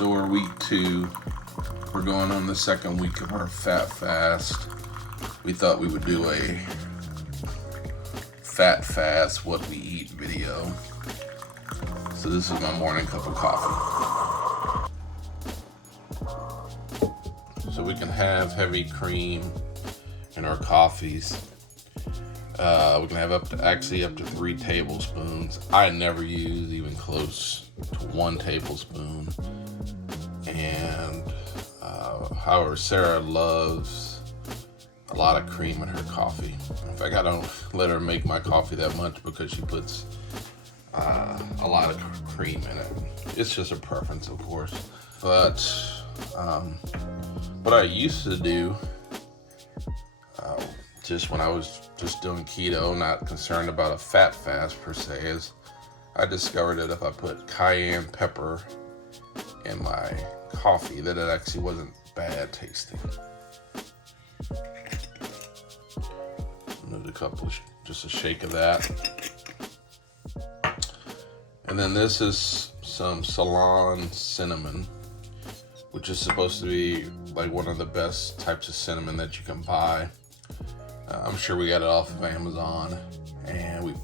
So we're week 2. We're going on the second week of our fat fast. We thought we would do a fat fast, what we eat video. So this is my morning cup of coffee. So we can have heavy cream in our coffees. We can have up to 3 tablespoons. I never use even close to 1 tablespoon. And however, Sarah loves a lot of cream in her coffee. In fact, I don't let her make my coffee that much because she puts a lot of cream in it. It's just a preference, of course. But what I used to do, just when I was just doing keto, not concerned about a fat fast per se, is I discovered that if I put cayenne pepper in my coffee, that it actually wasn't bad tasting. Another couple, just a shake of that. And then this is some Salmon cinnamon, which is supposed to be like one of the best types of cinnamon that you can buy. I'm sure we got it off of Amazon, and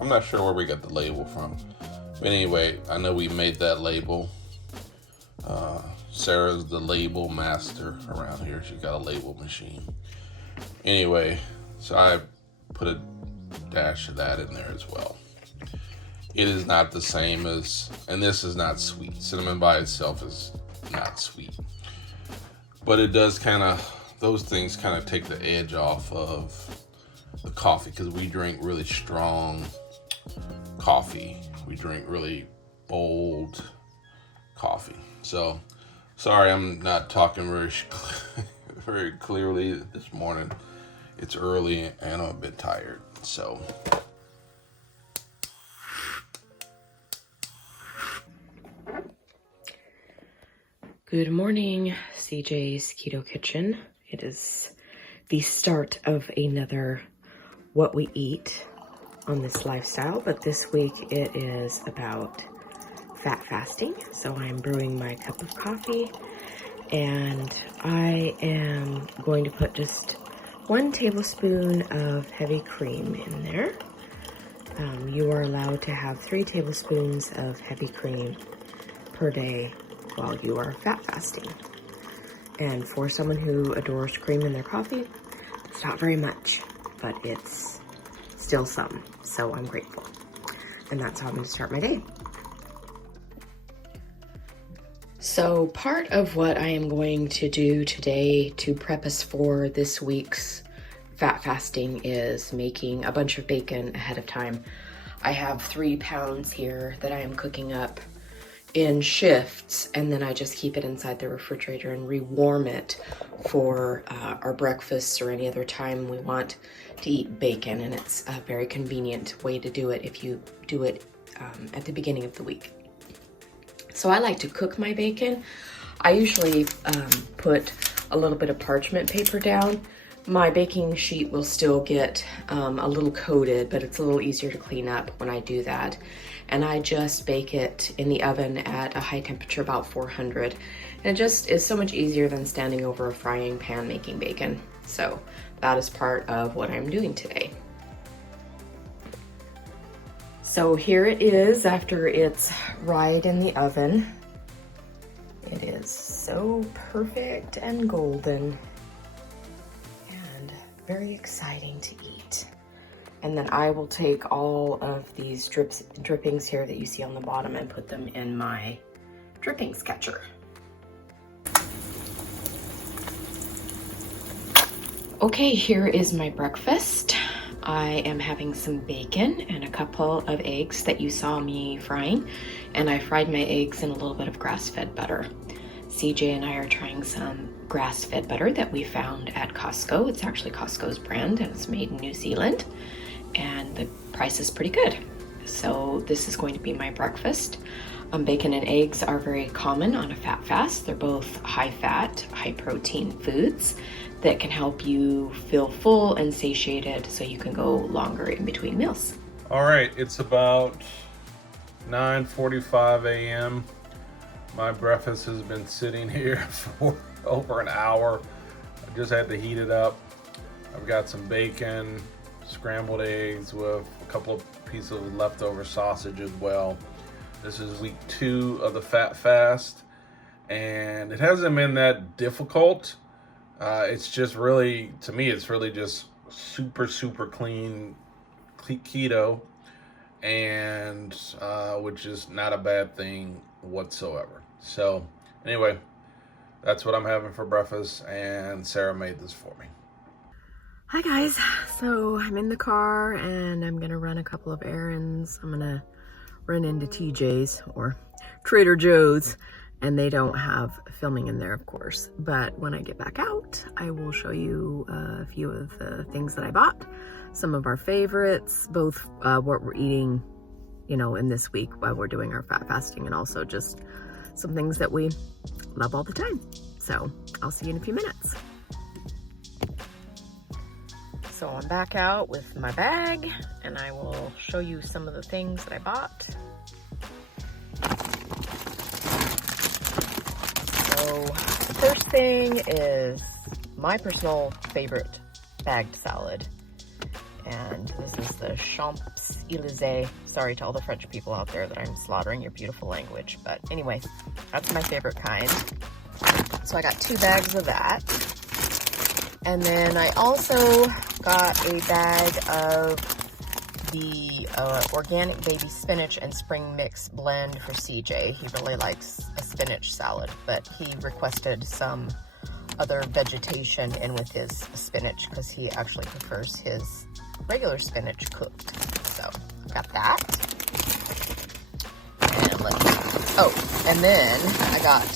I'm not sure where we got the label from. But anyway, I know we made that label. Sarah's the label master around here. She's got a label machine. Anyway, so I put a dash of that in there as well. It is not the same as, and this is not sweet. Cinnamon by itself is not sweet. But it does those things kind of take the edge off of the coffee, because we drink really strong coffee. We drink really bold coffee. So, sorry I'm not talking very clearly this morning. It's early and I'm a bit tired. So, good morning, CJ's Keto Kitchen. It is the start of another What We Eat on this lifestyle, but this week it is about fat fasting. So I'm brewing my cup of coffee, and I am going to put just 1 tablespoon of heavy cream in there. You are allowed to have 3 tablespoons of heavy cream per day while you are fat fasting. And for someone who adores cream in their coffee, it's not very much, but it's still some, so I'm grateful. And that's how I'm going to start my day. So part of what I am going to do today to prep us for this week's fat fasting is making a bunch of bacon ahead of time. I have 3 pounds here that I am cooking up in shifts, and then I just keep it inside the refrigerator and rewarm it for our breakfasts or any other time we want to eat bacon. And it's a very convenient way to do it if you do it at the beginning of the week. So I like to cook my bacon. I usually put a little bit of parchment paper down. My baking sheet will still get a little coated, but it's a little easier to clean up when I do that. And I just bake it in the oven at a high temperature, about 400. And it just is so much easier than standing over a frying pan making bacon. So that is part of what I'm doing today. So here it is after it's right in the oven. It is so perfect and golden and very exciting to eat. And then I will take all of these drippings here that you see on the bottom and put them in my drippings catcher. Okay, here is my breakfast. I am having some bacon and a couple of eggs that you saw me frying, and I fried my eggs in a little bit of grass-fed butter. CJ and I are trying some grass-fed butter that we found at Costco. It's actually Costco's brand, and it's made in New Zealand, and the price is pretty good. So this is going to be my breakfast. Bacon and eggs are very common on a fat fast. They're both high-fat, high-protein foods that can help you feel full and satiated so you can go longer in between meals. all right, it's about 9:45 a.m. My breakfast has been sitting here for over an hour. I just had to heat it up. I've got some bacon, scrambled eggs with a couple of pieces of leftover sausage as well. This is week 2 of the fat fast, and it hasn't been that difficult. It's just really, to me, it's really just super clean keto, and which is not a bad thing whatsoever. So anyway, that's what I'm having for breakfast, and Sarah made this for me. Hi guys, so I'm in the car and I'm gonna run a couple of errands. I'm gonna run into TJ's or Trader Joe's, and they don't have filming in there, of course, but when I get back out I will show you a few of the things that I bought, some of our favorites, both what we're eating, you know, in this week while we're doing our fat fasting, and also just some things that we love all the time. So I'll see you in a few minutes. So I'm back out with my bag, and I will show you some of the things that I bought. So the first thing is my personal favorite bagged salad. And this is the Champs-Élysées. Sorry to all the French people out there that I'm slaughtering your beautiful language. But anyway, that's my favorite kind. So I got 2 bags of that. And then I also got a bag of the organic baby spinach and spring mix blend for CJ. He really likes a spinach salad, but he requested some other vegetation in with his spinach because he actually prefers his regular spinach cooked. So I got that. And and then I got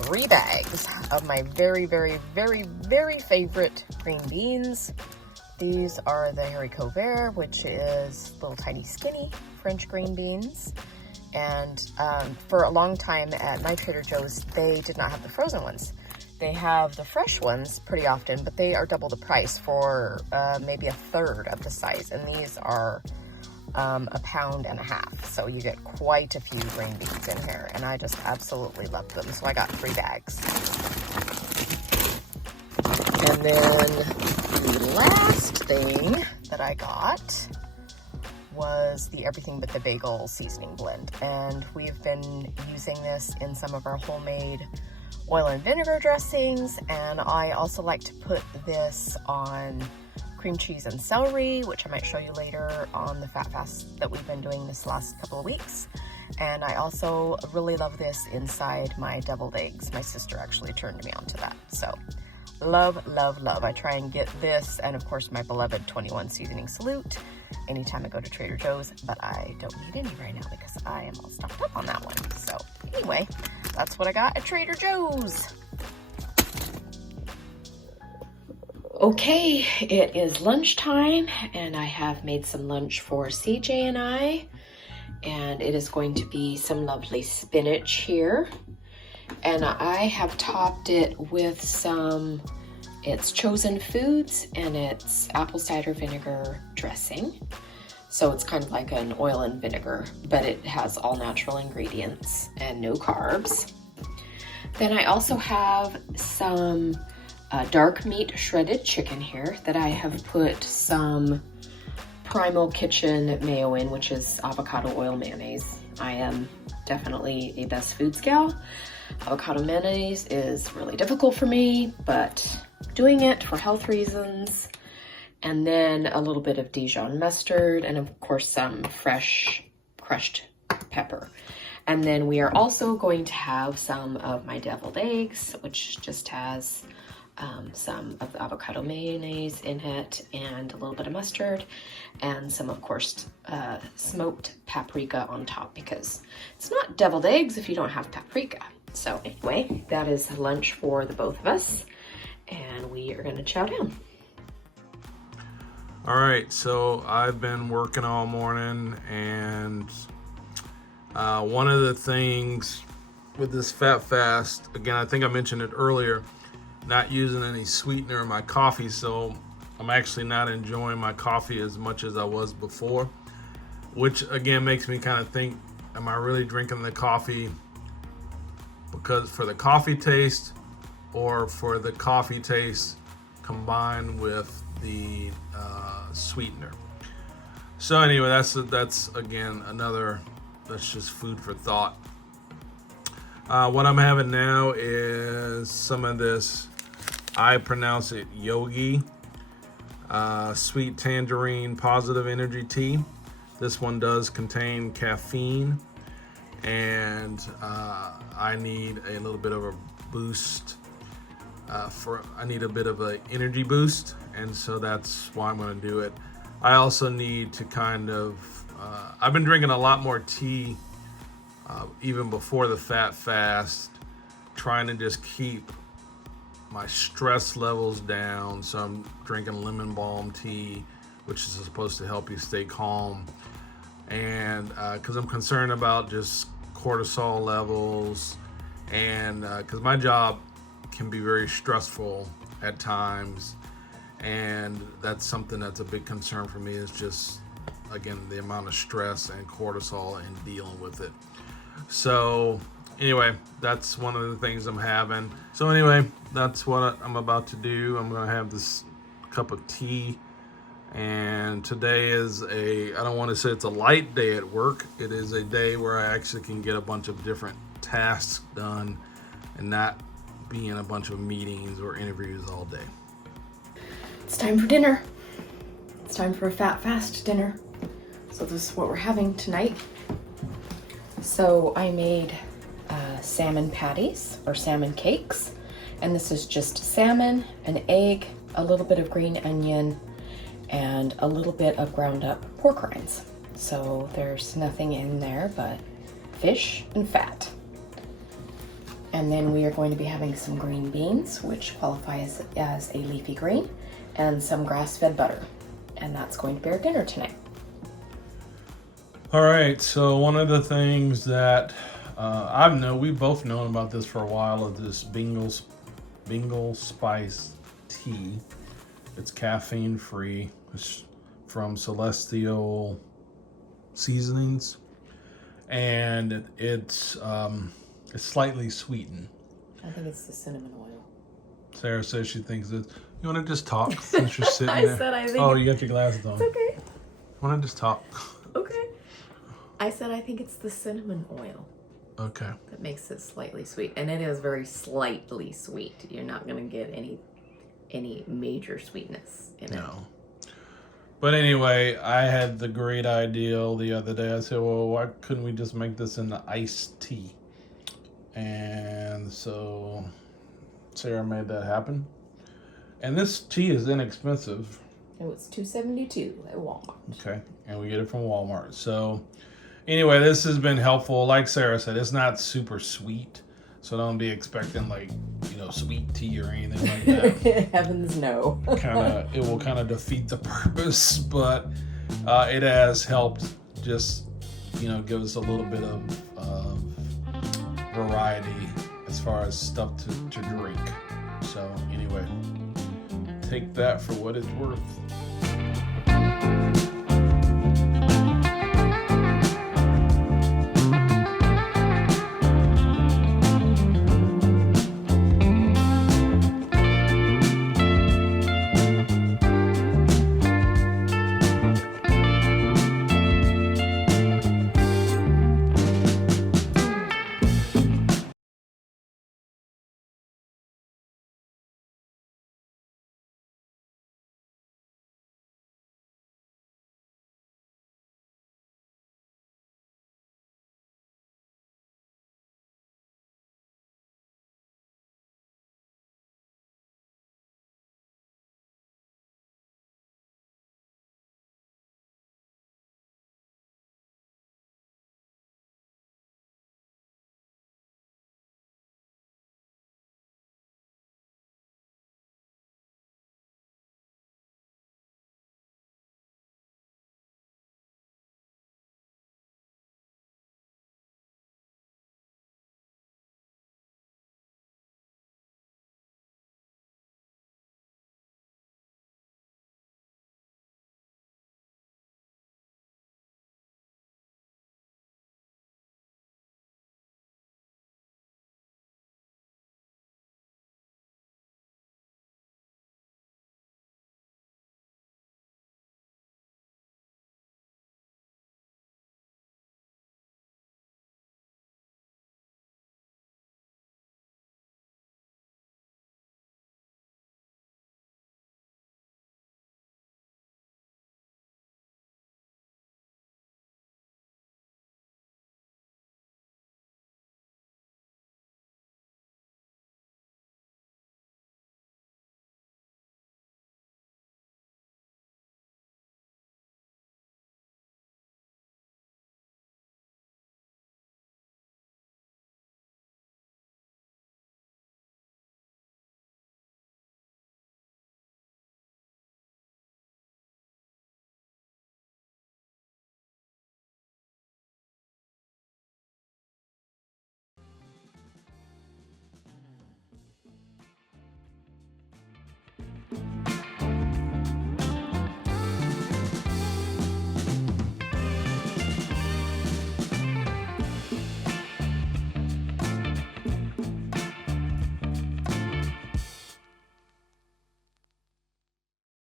three bags of my very favorite green beans. These are the haricots verts, which is little tiny skinny French green beans. And for a long time at my Trader Joe's, they did not have the frozen ones. They have the fresh ones pretty often, but they are double the price for maybe a third of the size. And these are £1.50 pounds. So you get quite a few green beans in here, and I just absolutely love them. So I got 3 bags. And then the last thing that I got was the Everything But the Bagel seasoning blend. And we've been using this in some of our homemade oil and vinegar dressings, and I also like to put this on cream cheese and celery, which I might show you later on the fat fast that we've been doing this last couple of weeks. And I also really love this inside my deviled eggs. My sister actually turned me on to that. So love. I try and get this, and of course my beloved 21 seasoning salute anytime I go to Trader Joe's, but I don't need any right now because I am all stocked up on that one. So anyway, that's what I got at Trader Joe's. Okay, it is lunchtime, and I have made some lunch for CJ and I, and it is going to be some lovely spinach here. And I have topped it with some, it's Chosen Foods, and it's apple cider vinegar dressing. So it's kind of like an oil and vinegar, but it has all natural ingredients and no carbs. Then I also have some dark meat shredded chicken here that I have put some Primal Kitchen mayo in, which is avocado oil mayonnaise. I am definitely a Best Foods gal. Avocado mayonnaise is really difficult for me, but doing it for health reasons. And then a little bit of Dijon mustard, and of course some fresh crushed pepper. And then we are also going to have some of my deviled eggs, which just has some of the avocado mayonnaise in it, and a little bit of mustard, and some, of course, smoked paprika on top, because it's not deviled eggs if you don't have paprika. So anyway, that is lunch for the both of us, and we are going to chow down. All right, so I've been working all morning, and one of the things with this fat fast, again, I think I mentioned it earlier, not using any sweetener in my coffee, so I'm actually not enjoying my coffee as much as I was before. which again makes me kind of think, am I really drinking the coffee because for the coffee taste, or for the coffee taste combined with the sweetener? So anyway, that's again that's just food for thought. What I'm having now is some of this, I pronounce it yogi, sweet tangerine positive energy tea. This one does contain caffeine, and I need a little bit of a boost. I need a bit of an energy boost, and so that's why I'm going to do it. I also need to kind of, I've been drinking a lot more tea even before the fat fast, trying to just keep my stress levels down. So I'm drinking lemon balm tea, which is supposed to help you stay calm. And because I'm concerned about just cortisol levels, and because my job can be very stressful at times, and that's something that's a big concern for me, is just, again, the amount of stress and cortisol and dealing with it. So anyway, that's one of the things I'm having. So anyway, that's what I'm about to do. I'm going to have this cup of tea, and today is I don't want to say it's a light day at work. It is a day where I actually can get a bunch of different tasks done and not be in a bunch of meetings or interviews all day. It's time for dinner. It's time for a fat fast dinner. So this is what we're having tonight. So I made salmon patties, or salmon cakes, and this is just salmon, an egg, a little bit of green onion, and a little bit of ground up pork rinds. So there's nothing in there but fish and fat. And then we are going to be having some green beans, which qualifies as a leafy green, and some grass-fed butter. And that's going to be our dinner tonight. All right, so one of the things that we've both known about this for a while, is this Bengal spice tea. It's caffeine free. It's from Celestial Seasonings, and it's slightly sweetened. I think it's the cinnamon oil. Sarah says she thinks it's. You want to just talk since you're sitting there? I said I think. Oh, you got your glasses on. It's okay. Want to just talk? Okay. I said I think it's the cinnamon oil Okay. that makes it slightly sweet, and it is very slightly sweet. You're not going to get any major sweetness in it. No. But anyway, I had the great idea the other day. I said, well, why couldn't we just make this into iced tea? And so Sarah made that happen. And this tea is inexpensive. It was $2.72 at Walmart. Okay. And we get it from Walmart. So anyway, this has been helpful. Like Sarah said, it's not super sweet. So don't be expecting sweet tea or anything like that. Heavens no. It will kind of defeat the purpose, but it has helped just give us a little bit of variety as far as stuff to drink. So anyway, take that for what it's worth.